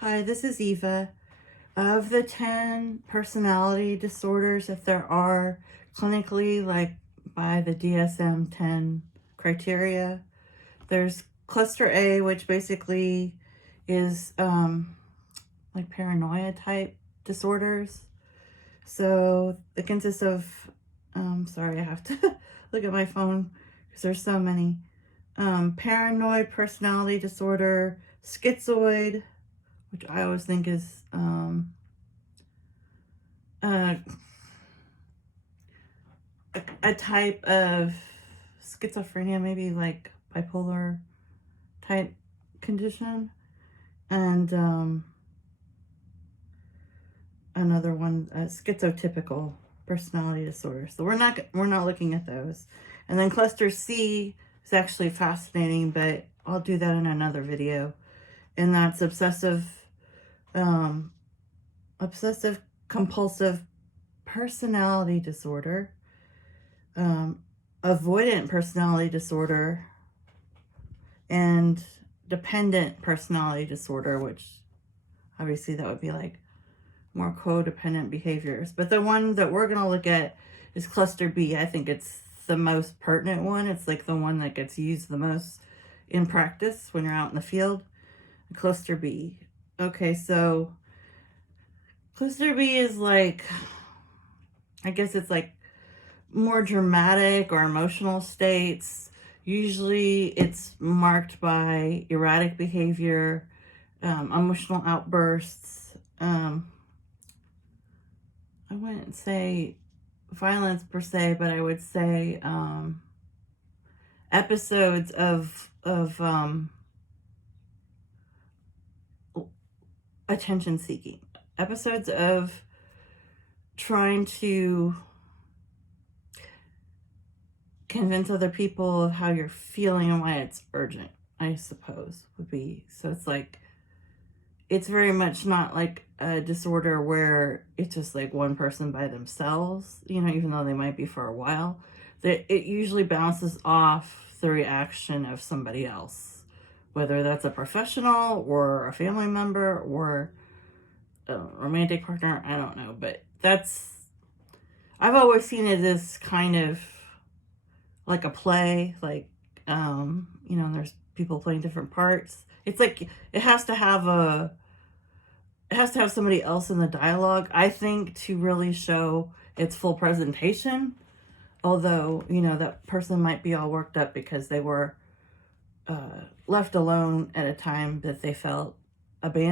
Hi, this is Eva. Of the 10 personality disorders that there are clinically, like by the DSM-10 criteria, there's cluster A, which basically is like paranoia type disorders. So it consists of, sorry, I have to look at my phone because there's so many. Paranoid personality disorder, schizoid, which I always think is a type of schizophrenia, maybe like bipolar type condition, and another one, schizotypical personality disorder. So we're not looking at those. And then cluster C is actually fascinating, but I'll do that in another video. And that's obsessive compulsive personality disorder, avoidant personality disorder, and dependent personality disorder, which obviously that would be like more codependent behaviors. But the one that we're going to look at is cluster B. I think it's the most pertinent one. It's like the one that gets used the most in practice when you're out in the field. Cluster B. Okay, so cluster B is like, I guess it's like more dramatic or emotional states. Usually it's marked by erratic behavior, emotional outbursts. I wouldn't say violence per se, but I would say episodes of attention seeking, episodes of trying to convince other people of how you're feeling and why it's urgent, I suppose would be. So it's like, it's very much not like a disorder where it's just like one person by themselves, you know, even though they might be for a while. That it usually bounces off the reaction of somebody else, whether that's a professional or a family member or a romantic partner, I don't know. But I've always seen it as kind of like a play, like, you know, there's people playing different parts. It's like, it has to have somebody else in the dialogue, I think, to really show its full presentation. Although, you know, that person might be all worked up because they were left alone at a time that they felt abandoned.